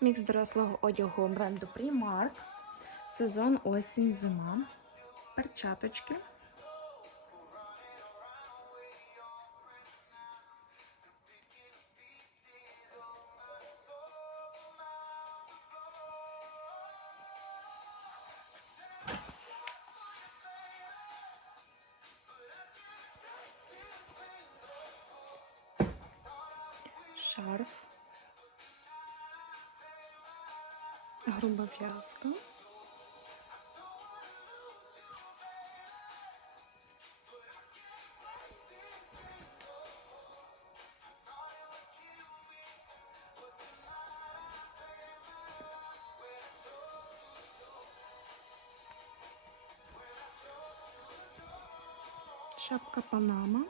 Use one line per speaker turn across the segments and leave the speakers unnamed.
Мікс дорослого одягу бренду Primark. Сезон осінь-зима. Перчаточки. Шарф. Груба в'язка. Шапка Панама.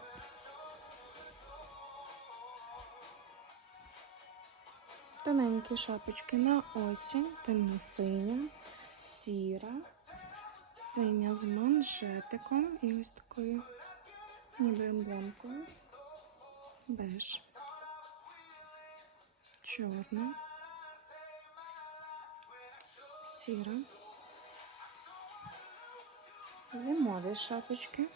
Тоненькі шапочки на осінь, темно-синя, сіра, синя з манжетиком і ось такою ніби емблемкою. Беж. Чорна. Сіра. Зимові шапочки.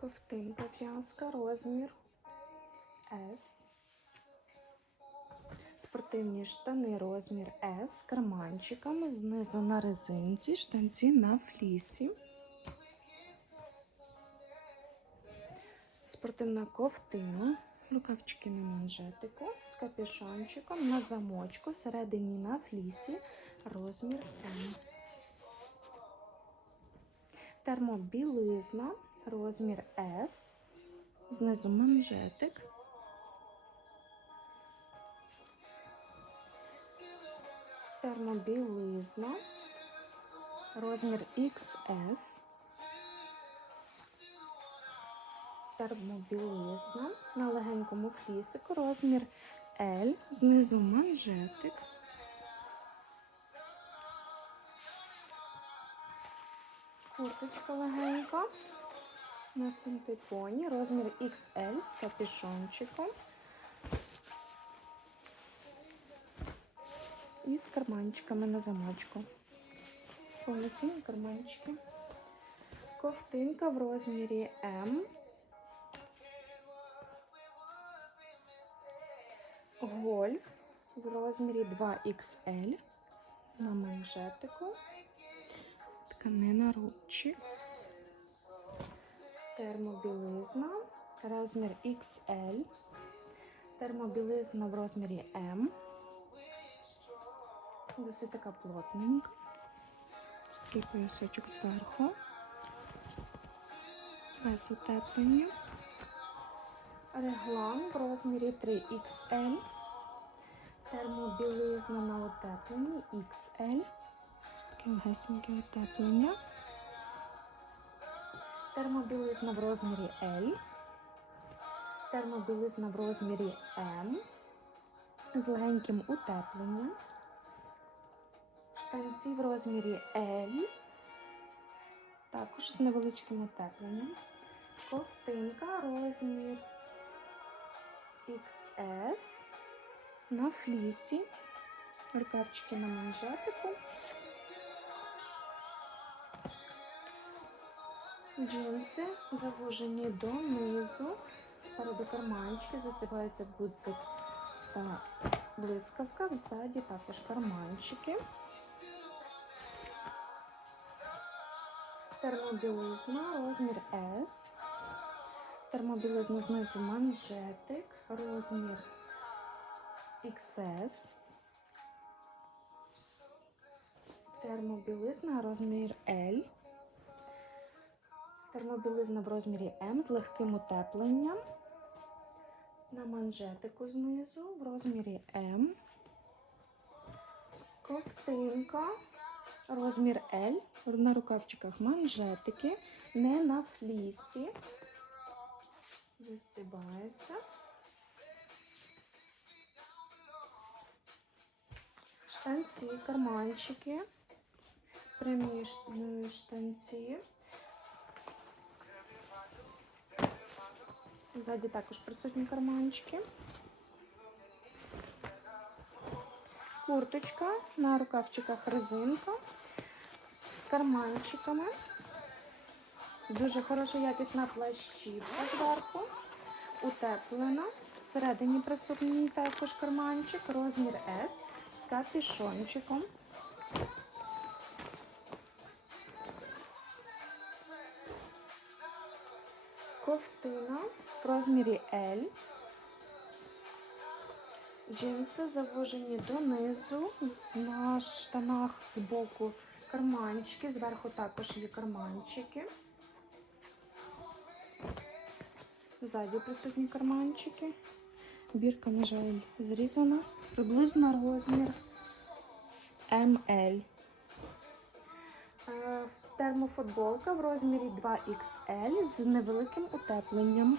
Ковтинка в'язка, розмір S. Спортивні штани розмір S з карманчиками, знизу на резинці, штанці на флісі. Спортивна ковтина, рукавчики на манжетику з капюшончиком на замочку, всередині на флісі, розмір М. Термобілизна, розмір S, знизу манжетик. Термобілизна, розмір XS. Термобілизна на легенькому флісику, розмір L, знизу манжетик. Курточка легенька на синтепоні, розмір XL з капюшончиком. І з карманчиками на замочку. Повноцінні карманчики. Ковтинка в розмірі М. Гольф в розмірі 2XL на манжетику. Тканина ручі. Термобілизна, розмір XL. Термобілизна в розмірі М. Досить така плотненька. Такий поясочок зверху. Без утеплення. Реглан в розмірі 3XL. Термобілизна на утепленні XL. Ось таке утеплення. Термобілизна в розмірі L. Термобілизна в розмірі М. З легеньким утепленням. Штанці в розмірі L. Також з невеличким утепленням. Ковтинка розмір XS. На флісі. Рукавчики на манжетику. Джинси завужені донизу. Спереду карманчики, застібаються гудзик та блискавка. Ззаді також карманчики. Термобілизна, розмір S. Термобілизна знизу манжетик, розмір XS. Термобілизна, розмір L. Термобілизна в розмірі М з легким утепленням. на манжетику знизу в розмірі М. Ковтинка, розмір L, на рукавчиках манжетики, не на флісі. Застібається. Штанці, карманчики, прямі штанці. Ззаді також присутні карманчики. Курточка на рукавчиках резинка з карманчиками. Дуже хороша якісна плащівка зверху, утеплена. Всередині присутній також карманчик, розмір S з капюшончиком. Ковтина в розмірі L. Джинси завужені донизу, на штанах з боку карманчики, зверху також є карманчики. Ззаді присутні карманчики. Бірка, на жаль, зрізана. Приблизно розмір ML. Термофутболка в розмірі 2XL з невеликим утепленням.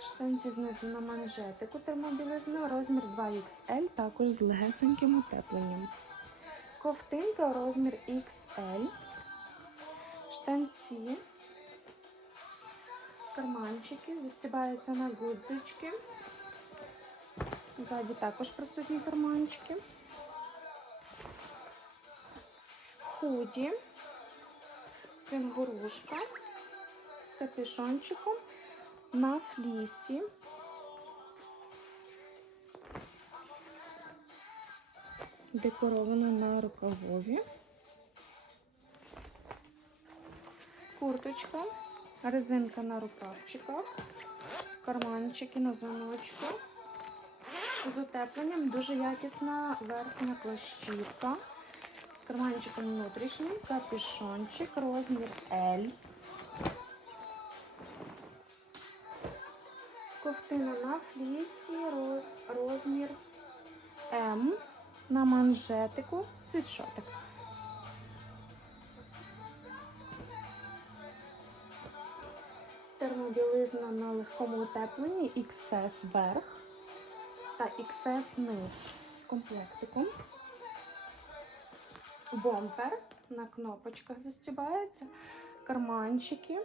Штанці знизу на манжетику термобілизни, розмір 2XL, також з легесеньким утепленням. Ковтинка розмір XL. Штанці. Карманчики, застібаються на гудзички. Ззаді також присутні карманчики. Худі, кенгурушка з капюшончиком на флісі. Декорована на рукавові. Курточка, резинка на рукавчиках, карманчики на замочку. З утепленням дуже якісна верхня плащівка. З карманчиком внутрішнім, капюшончик, розмір L. Ковтина на флісі, ро- розмір М. На манжетику, світшотик. Термобілизна на легкому утепленні XS верх та XS низ комплектиком. Бомпер на кнопочках застібається, карманчики,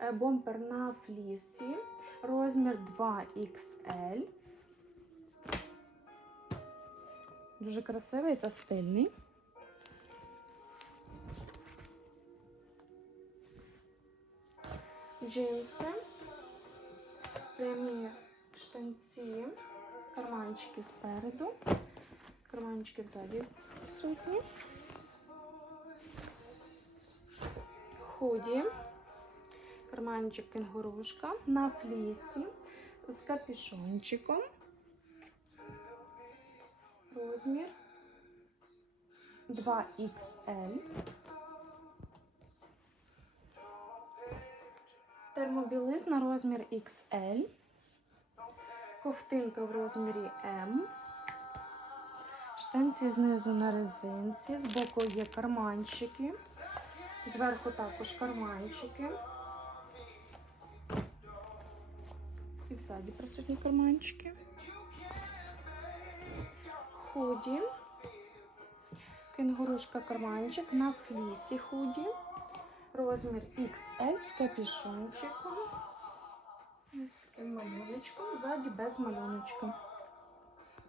Е, бомпер на флісі, розмір 2XL. Дуже красивий та стильний. Джинси, прямі штанці, карманчики спереду, карманчики ззаді присутні. Худі, карманчик кенгурушка на флісі з капюшончиком. Розмір 2XL. Термобілизна розмір XL. Ковтинка в розмірі М. Штанці знизу на резинці. Збоку є карманчики. Зверху також карманчики. І взаді присутні карманчики. Худі. Кенгурушка карманчик на флісі худі. Розмір XL з капюшончиком. Ось таким малюночком. Ззаді без малюночка.